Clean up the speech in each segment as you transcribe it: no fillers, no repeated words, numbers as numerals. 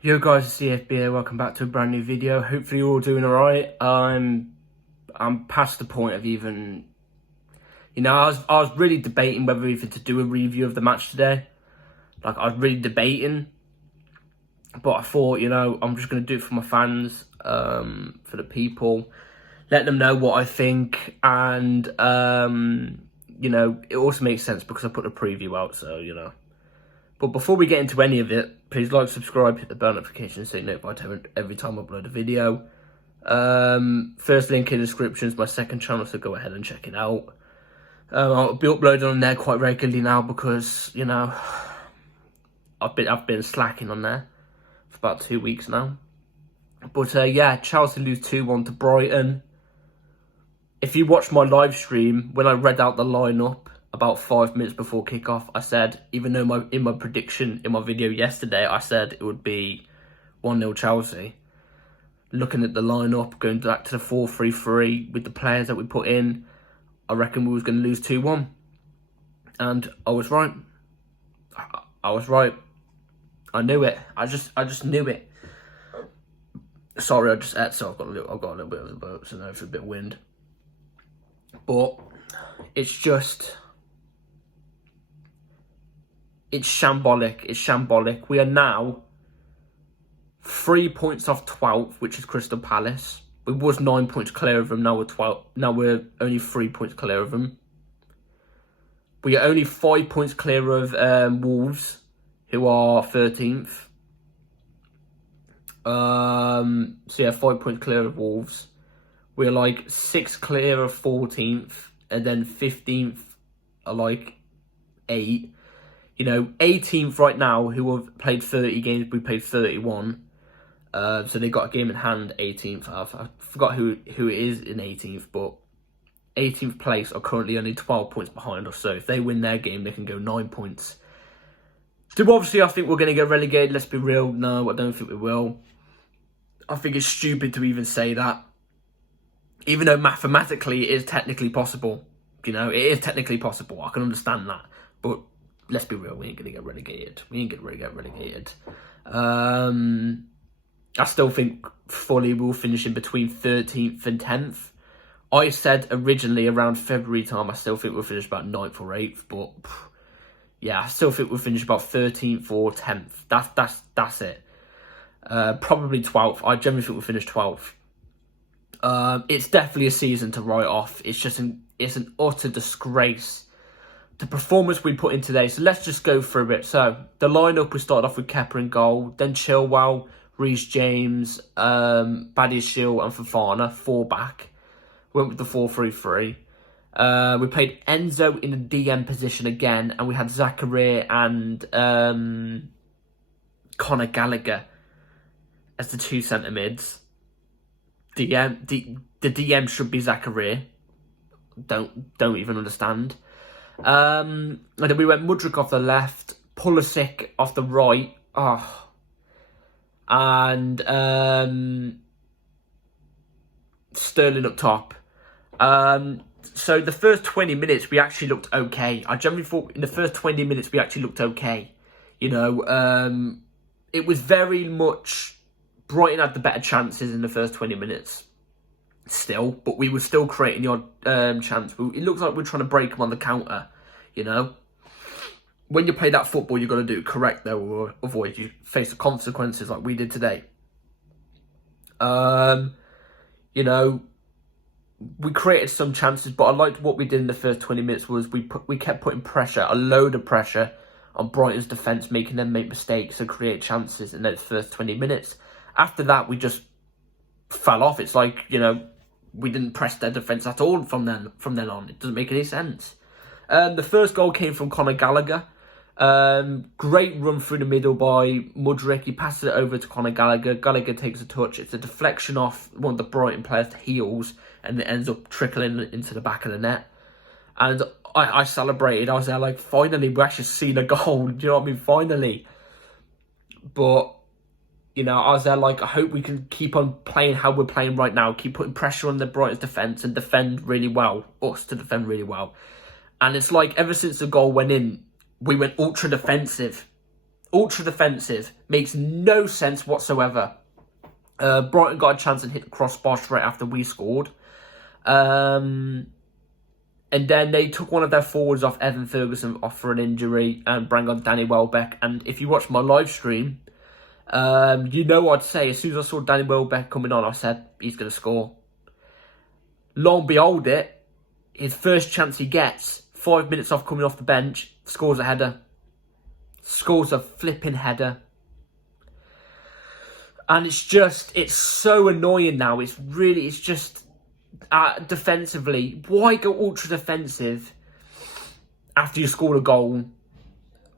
Yo guys, it's CFBA. Welcome back to a brand new video. Hopefully you're all doing alright. I'm past the point of even, I was really debating whether even to do a review of the match today. Like, I was really debating, but I thought, I'm just gonna do it for my fans, for the people, let them know what I think, and it also makes sense because I put a preview out, so But before we get into any of it, please like, subscribe, hit the bell notification so you're notified every time I upload a video. First link in the description is my second channel, so go ahead and check it out. I'll be uploading on there quite regularly now because, I've been slacking on there for about 2 weeks now. But yeah, Chelsea lose 2-1 to Brighton. If you watched my live stream, when I read out the lineup, about 5 minutes before kickoff, I said, even though in my prediction in my video yesterday, I said it would be 1-0 Chelsea. Looking at the lineup, going back to the 4-3-3 with the players that we put in, I reckon we was going to lose 2-1. And I was right. I was right. I knew it. I just knew it. Sorry, I just ate, so I've got a little bit of the boat, so now it's a bit of wind. But it's just... It's shambolic. It's shambolic. We are now 3 points off 12th, which is Crystal Palace. We was 9 points clear of them. Now we're 12. Now we're only 3 points clear of them. We are only 5 points clear of Wolves, who are 13th. So yeah, 5 points clear of Wolves. We're like 6 clear of 14th, and then 15th are like 8. 18th right now, who have played 30 games, we played 31. So they got a game in hand, 18th. I forgot who it is in 18th, but 18th place are currently only 12 points behind us. So if they win their game, they can go 9 points. Do obviously I think we're going to get relegated, let's be real. No, I don't think we will. I think it's stupid to even say that. Even though mathematically it is technically possible. It is technically possible. I can understand that. But let's be real, we ain't going to get relegated. We ain't going to get relegated. I still think fully we'll finish in between 13th and 10th. I said originally around February time, I still think we'll finish about 9th or 8th. But yeah, I still think we'll finish about 13th or 10th. That's it. Probably 12th. I generally think we'll finish 12th. It's definitely a season to write off. It's an utter disgrace. The performance we put in today, so let's just go through it. So, the lineup, we started off with Kepa in goal, then Chilwell, Reece James, Badiashile and Fofana, 4 back. Went with the 4-3-3. We played Enzo in the DM position again, and we had Zachary and Conor Gallagher as the 2 centre mids. The DM should be Zachary. Don't even understand. And then we went Mudryk off the left, Pulisic off the right. And Sterling up top. So the first 20 minutes we actually looked okay. I generally thought in the first 20 minutes we actually looked okay. It was very much Brighton had the better chances in the first 20 minutes. Still, but we were still creating the odd chance. It looks like we're trying to break them on the counter, When you play that football, you've got to do it correct, though, or otherwise you face the consequences like we did today. We created some chances, but I liked what we did in the first 20 minutes was we kept putting pressure, a load of pressure, on Brighton's defence, making them make mistakes and create chances in those first 20 minutes. After that, we just fell off. It's like, we didn't press their defence at all from then on. It doesn't make any sense. The first goal came from Conor Gallagher. Great run through the middle by Mudryk. He passes it over to Conor Gallagher. Gallagher takes a touch. It's a deflection off one of the Brighton players' heels, and it ends up trickling into the back of the net. And I celebrated. I was there like, finally, we actually seen a goal. Do you know what I mean? Finally. But I was there like, I hope we can keep on playing how we're playing right now. Keep putting pressure on the Brighton's defence and defend really well. Us to defend really well. And it's like, ever since the goal went in, we went ultra defensive. ultra defensive, makes no sense whatsoever. Brighton got a chance and hit the crossbar straight after we scored. And then they took one of their forwards off, Evan Ferguson, off for an injury, and bring on Danny Welbeck. And if you watch my live stream, you know what I'd say. As soon as I saw Danny Welbeck coming on, I said, he's going to score. Lo and behold his first chance he gets, 5 minutes off coming off the bench, scores a header. Scores a flipping header. And it's so annoying now. It's just... defensively, why go ultra defensive after you scored a goal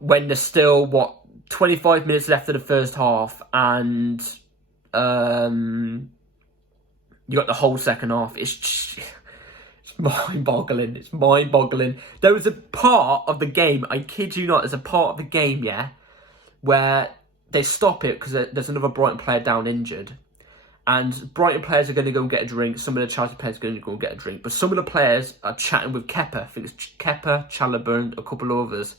when there's still 25 minutes left of the first half, and you got the whole second half? It's mind-boggling. It's mind-boggling. There was a part of the game, I kid you not, there's a part of the game, where they stop it because there's another Brighton player down injured. And Brighton players are going to go and get a drink. Some of the Chelsea players are going to go and get a drink. But some of the players are chatting with Kepa. I think it's Kepa, Chalobah, a couple of others.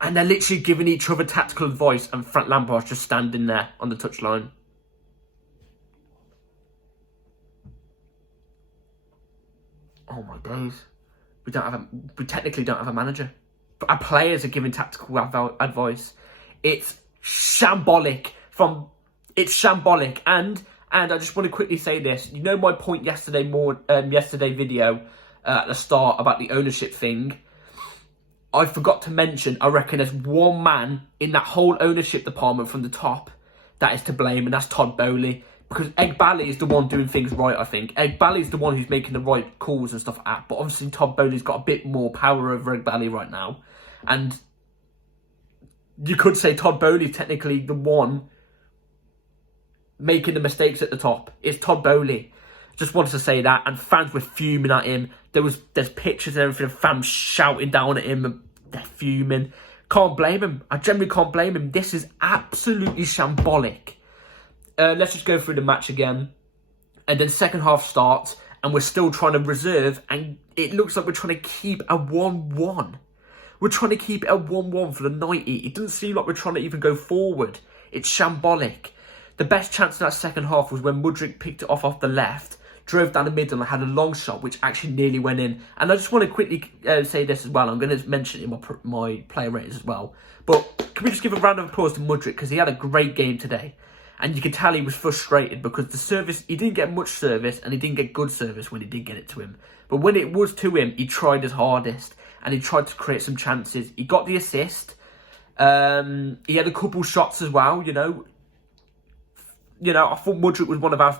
And they're literally giving each other tactical advice. And Frank Lampard's just standing there on the touchline. Oh my days. We technically don't have a manager. But our players are giving tactical advice. It's shambolic. It's shambolic. And I just want to quickly say this. You know my point yesterday video at the start about the ownership thing? I forgot to mention, I reckon there's one man in that whole ownership department from the top that is to blame, and that's Todd Bowley. Because Egbali is the one doing things right, I think. Egbali is the one who's making the right calls and stuff like that. But obviously Todd Bowley's got a bit more power over Egbali right now. And you could say Todd Bowley's technically the one making the mistakes at the top. It's Todd Bowley. Just wanted to say that. And fans were fuming at him. There's pictures and everything of fans shouting down at him. And they're fuming. Can't blame him. I generally can't blame him. This is absolutely shambolic. Let's just go through the match again. And then second half starts. And we're still trying to reserve. And it looks like we're trying to keep a 1-1. We're trying to keep it a 1-1 for the 90. It doesn't seem like we're trying to even go forward. It's shambolic. The best chance in that second half was when Mudryk picked it off the left, drove down the middle and had a long shot, which actually nearly went in. And I just want to quickly say this as well. I'm going to mention it in my player ratings as well. But can we just give a round of applause to Mudryk? Because he had a great game today. And you could tell he was frustrated because the service, he didn't get much service and he didn't get good service when he did get it to him. But when it was to him, he tried his hardest and he tried to create some chances. He got the assist. He had a couple shots as well, you know. I thought Mudryk was one of our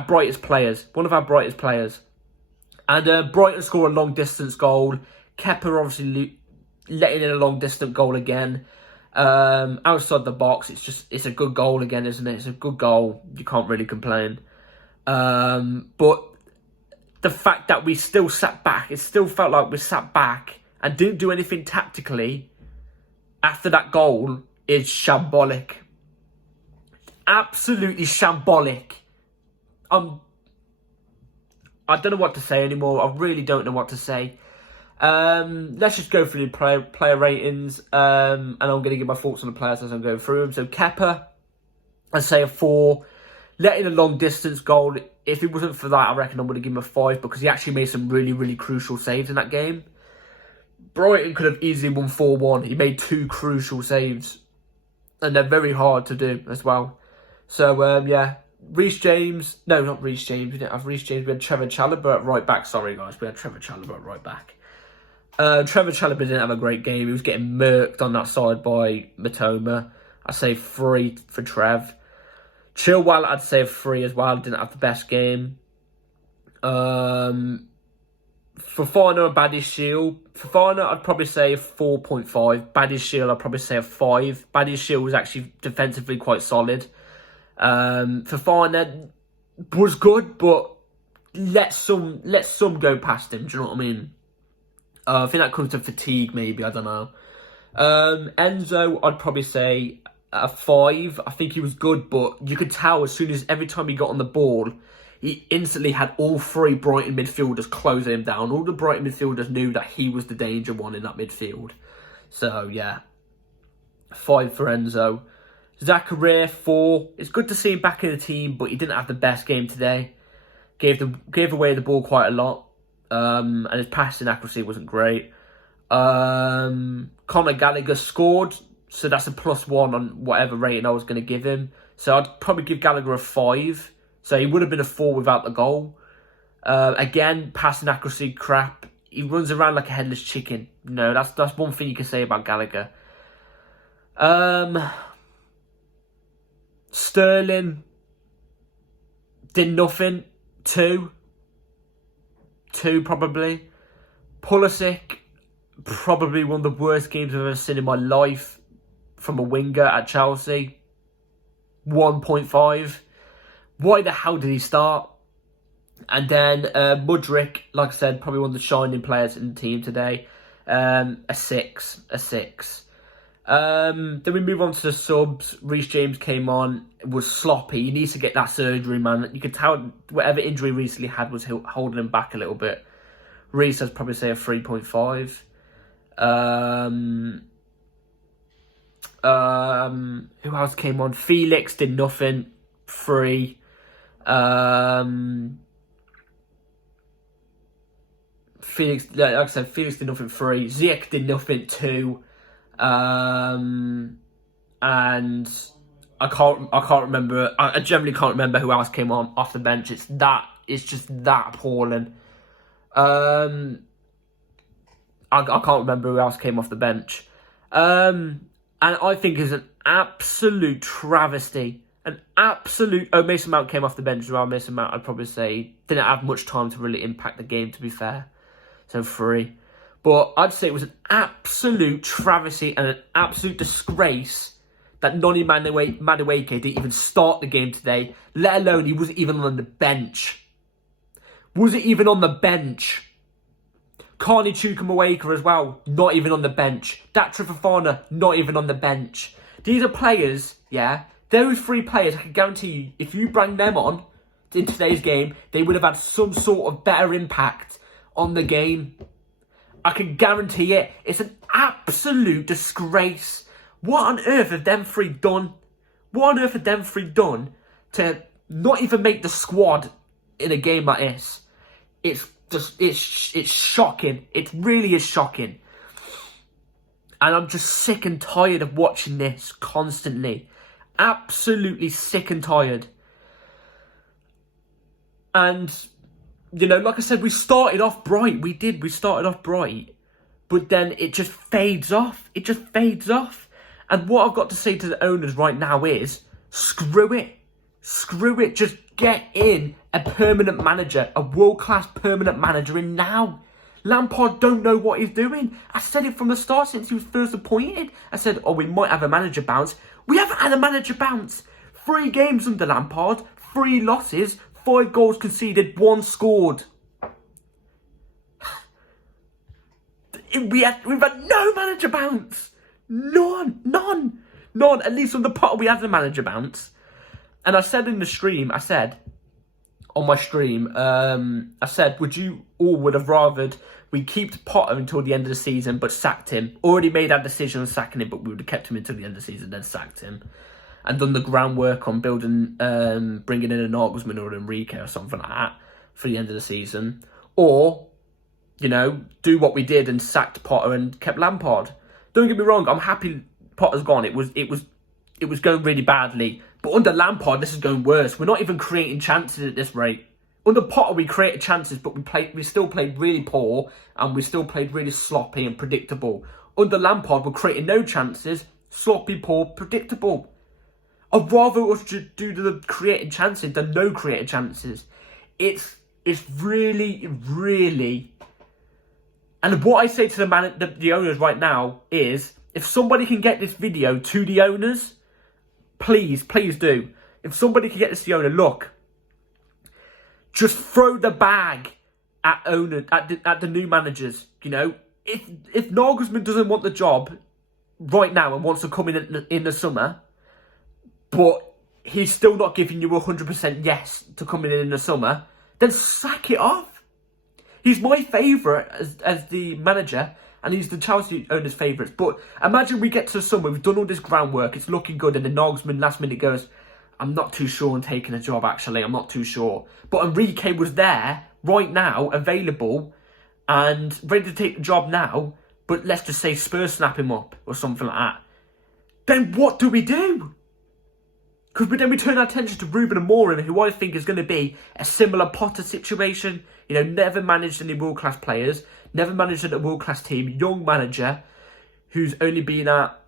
brightest players. One of our brightest players. And Brighton scored a long-distance goal. Kepa obviously letting in a long-distance goal again. Outside the box, it's a good goal again, isn't it? It's a good goal. You can't really complain. But the fact that we still sat back, it still felt like we sat back and didn't do anything tactically after that goal is shambolic. Absolutely shambolic. I don't know what to say anymore. I really don't know what to say. Let's just go through the player ratings. And I'm going to give my thoughts on the players as I'm going through them. So Kepa, I'd say a 4. Letting a long distance goal. If it wasn't for that, I reckon I would have given him a 5 because he actually made some really, really crucial saves in that game. Brighton could have easily won 4-1. He made 2 crucial saves. And they're very hard to do as well. So, yeah. Reece James. No, not Reece James. We didn't have Reece James. We had Trevor Chalobah at right back. Sorry, guys. We had Trevor Chalobah at right back. Trevor Chalobah didn't have a great game. He was getting murked on that side by Matoma. I say 3 for Trev. Chilwell, I'd say 3 as well. Didn't have the best game. Fofana and Badiashile. Fofana, I'd probably say a 4.5. Badiashile, I'd probably say a 5. Badiashile was actually defensively quite solid. Fofana was good, but let some go past him. Do you know what I mean? I think that comes to fatigue, maybe. I don't know. Enzo, I'd probably say a 5. I think he was good, but you could tell every time he got on the ball, he instantly had all 3 Brighton midfielders closing him down. All the Brighton midfielders knew that he was the danger one in that midfield. So, yeah. 5 for Enzo. Zachariah, 4. It's good to see him back in the team, but he didn't have the best game today. Gave away the ball quite a lot, and his passing accuracy wasn't great. Conor Gallagher scored, so that's a +1 on whatever rating I was going to give him. So I'd probably give Gallagher a 5. So he would have been a 4 without the goal. Again, passing accuracy crap. He runs around like a headless chicken. No, that's one thing you can say about Gallagher. Sterling did nothing. 2 probably. Pulisic, probably one of the worst games I've ever seen in my life from a winger at Chelsea. 1.5. Why the hell did he start? And then Mudryk, like I said, probably one of the shining players in the team today. A 6. Then we move on to the subs. Reece James came on, was sloppy. He needs to get that surgery, man. You could tell whatever injury he recently had was holding him back a little bit. Reece, I'd probably say a 3.5. Who else came on? Felix did nothing. 3. Felix, like I said, Felix did nothing. 3. Ziyech did nothing. 2. And I can't remember. I generally can't remember who else came on off the bench. It's just that appalling. I can't remember who else came off the bench. And I think it's an absolute travesty. Mason Mount came off the bench as well. Mason Mount, I'd probably say, didn't have much time to really impact the game, to be fair. So 3. But I'd say it was an absolute travesty and an absolute disgrace that Noni Madueke didn't even start the game today, let alone he wasn't even on the bench. Wasn't even on the bench. Carney Chukwuemeka as well, not even on the bench. Datri Fofana, not even on the bench. These are players, yeah, those 3 players, I can guarantee you, if you bring them on in today's game, they would have had some sort of better impact on the game. I can guarantee it. It's an absolute disgrace. What on earth have them 3 done? What on earth have them 3 done to not even make the squad in a game like this? It's shocking. It really is shocking. And I'm just sick and tired of watching this constantly. Absolutely sick and tired. And, you know, like I said, we started off bright. We started off bright. But then it just fades off. It just fades off. And what I've got to say to the owners right now is, screw it. Screw it. Just get in a permanent manager. A world-class permanent manager in now. Lampard don't know what he's doing. I said it from the start since he was first appointed. I said, oh, we might have a manager bounce. We haven't had a manager bounce. 3 games under Lampard. 3 losses. 5 goals conceded. 1 scored. We've had no manager bounce. None. At least on the pot we had a manager bounce. And I said in the stream, on my stream, I said, would have rathered we keep Potter until the end of the season, but sacked him. Already made our decision on sacking him, but we would have kept him until the end of the season, then sacked him. And done the groundwork on building, bringing in an Nagelsmann or an Enrique or something like that for the end of the season. Or, you know, do what we did and sacked Potter and kept Lampard. Don't get me wrong, I'm happy Potter's gone. It was going really badly. But under Lampard, this is going worse. We're not even creating chances at this rate. Under Potter, we created chances, but we still played really poor, and we still played really sloppy and predictable. Under Lampard, we're creating no chances, sloppy, poor, predictable. I'd rather us just do the created chances than no created chances. It's really, really... And what I say to the owners right now is, if somebody can get this video to the owners, please do. If somebody can get this to the owner, look, just throw the bag at the new managers. You know, if Nagelsmann doesn't want the job right now and wants to come in the summer, but he's still not giving you 100% yes to coming in the summer, then sack it off. He's my favourite as the manager, and he's the Chelsea owners' favourites. But imagine we get to the summer, we've done all this groundwork, it's looking good, and then Nagelsmann last minute goes, I'm not too sure on taking a job, actually, I'm not too sure. But Enrique was there, right now, available, and ready to take the job now, but let's just say Spurs snap him up, or something like that. Then what do we do? Because then we turn our attention to Ruben Amorim, who I think is going to be a similar Potter situation. You know, never managed any world-class players, never managed a world-class team, young manager, who's only been at,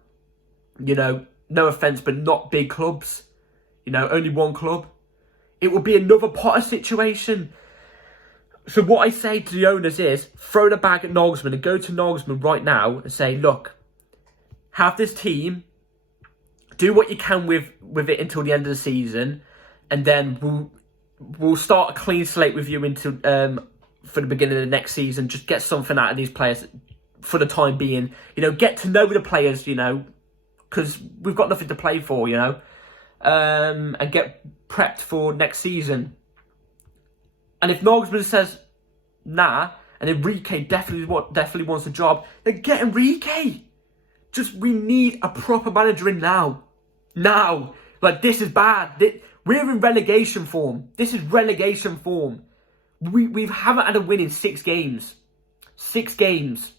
you know, no offence, but not big clubs. You know, only one club. It will be another Potter situation. So what I say to the owners is, throw the bag at Nagelsmann and go to Nagelsmann right now and say, look, have this team, do what you can with it until the end of the season, and then we'll start a clean slate with you into for the beginning of the next season. Just get something out of these players for the time being. You know, get to know the players, you know, because we've got nothing to play for, you know, and get prepped for next season. And if Nagelsmann says nah, and Enrique definitely wants a job, then get Enrique. We need a proper manager in now. Now. Like, this is bad. We're in relegation form. This is relegation form. We haven't had a win in 6 games. 6 games.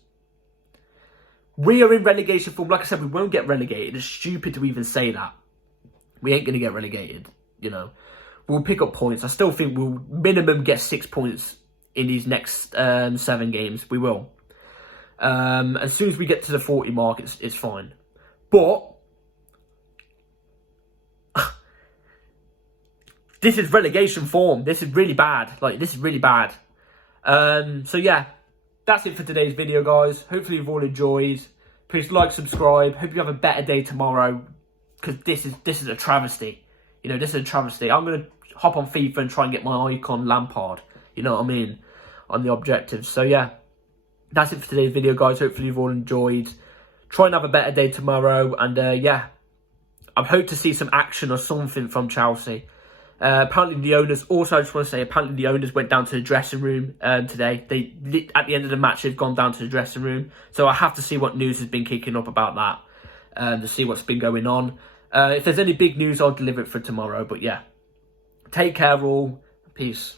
We are in relegation form. Like I said, we won't get relegated. It's stupid to even say that. We ain't going to get relegated, you know. We'll pick up points. I still think we'll minimum get 6 points in these next 7 games. We will. As soon as we get to the 40 mark, it's fine. But this is relegation form. This is really bad. Like, this is really bad. So yeah, that's it for today's video, guys. Hopefully you've all enjoyed. Please like, subscribe. Hope you have a better day tomorrow, because this is a travesty. You know, this is a travesty. I'm gonna hop on FIFA and try and get my icon Lampard. You know what I mean? On the objectives. So yeah. That's it for today's video, guys. Hopefully you've all enjoyed. Try and have a better day tomorrow. And yeah, I hope to see some action or something from Chelsea. Apparently the owners, also I just want to say, apparently the owners went down to the dressing room today. At the end of the match, they've gone down to the dressing room. So I have to see what news has been kicking up about that. To see what's been going on. If there's any big news, I'll deliver it for tomorrow. But yeah, take care all. Peace.